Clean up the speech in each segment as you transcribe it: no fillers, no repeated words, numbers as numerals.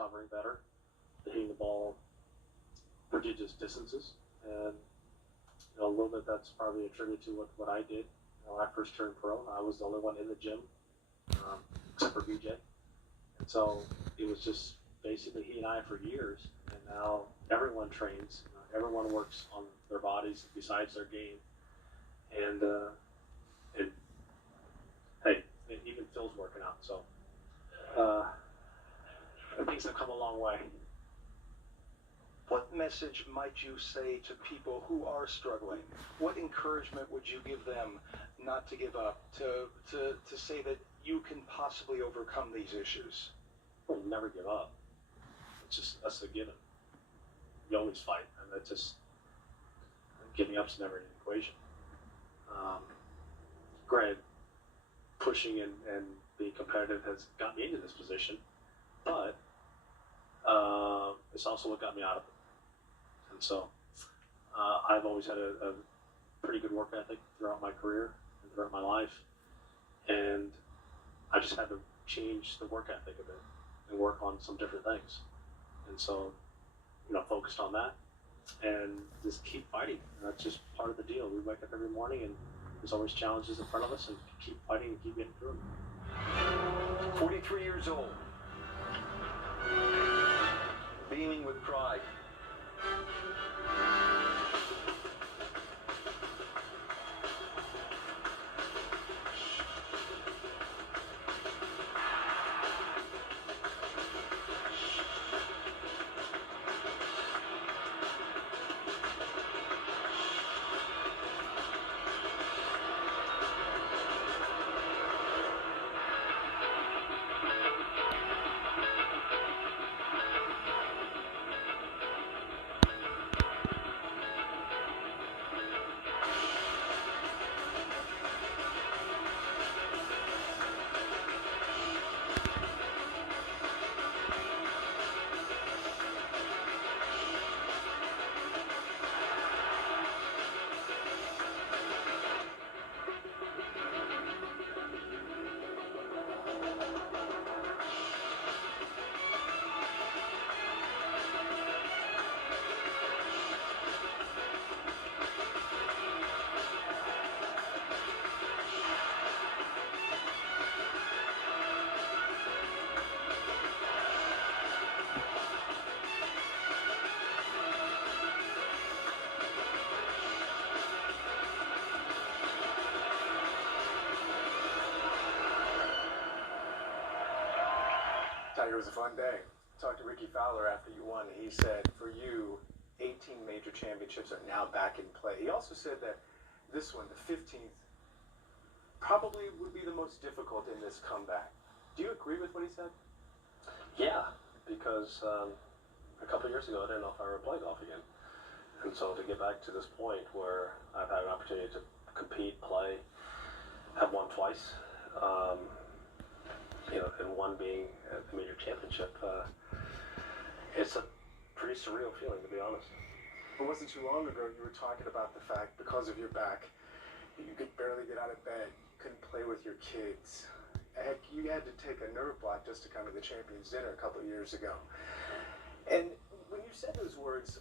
recovering better, hitting the ball prodigious distances, and a little bit that's probably attributed to what I did. When I first turned pro, I was the only one in the gym, except for BJ, and so it was just basically he and I for years, and now everyone trains, everyone works on their bodies besides their game, and hey, even Phil's working out, so things have come a long way. What message might you say to people who are struggling? What encouragement would you give them not to give up, to say that you can possibly overcome these issues? Well, never give up. That's a given. You always fight, and that's just giving up's never an equation. Granted, pushing and being competitive has got me into this position, but it's also what got me out of it. And so I've always had a pretty good work ethic throughout my career and throughout my life, and I just had to change the work ethic a bit and work on some different things. And so, focused on that and just keep fighting. And that's just part of the deal. We wake up every morning and there's always challenges in front of us, and keep fighting and keep getting through them. 43 years old, beaming with pride. It was a fun day. Talked to Ricky Fowler after you won, and he said for you, 18 major championships are now back in play. He also said that this one, the 15th, probably would be the most difficult in this comeback. Do you agree with what he said? Yeah, because a couple of years ago I didn't know if I would play golf again. And so to get back to this point where I've had an opportunity to compete, play, have won twice, and one being the major championship, it's a pretty surreal feeling, to be honest. It wasn't too long ago you were talking about the fact, because of your back, you could barely get out of bed, you couldn't play with your kids. Heck, you had to take a nerve block just to come to the Champions Dinner a couple of years ago. And when you said those words,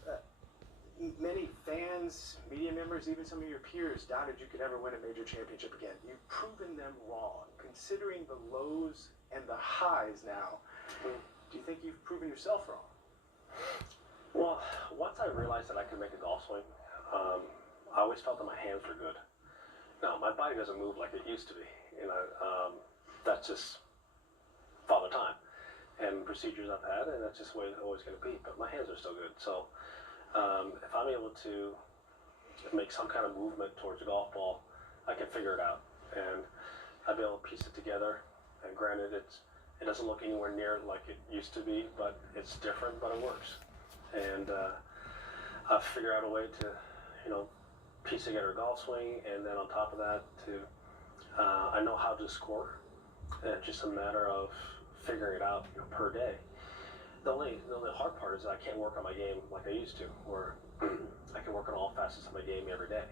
many fans, media members, even some of your peers doubted you could ever win a major championship again. You've proven them wrong. Considering the lows and the highs now, do you think you've proven yourself wrong? Well, once I realized that I could make a golf swing, I always felt that my hands were good. Now, my body doesn't move like it used to be. That's just Father Time and procedures I've had, and that's just the way it's always going to be. But my hands are still good. So if I'm able to make some kind of movement towards a golf ball, I can figure it out. And I'll be able to piece it together. And granted, it doesn't look anywhere near like it used to be, but it's different, but it works. And I'll figure out a way to, piece together a golf swing, and then on top of that, I know how to score. And it's just a matter of figuring it out, per day. The only hard part is that I can't work on my game like I used to, where I can work on all facets of my game every day.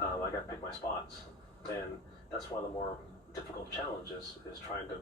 I got to pick my spots, and that's one of the more difficult challenges, is trying to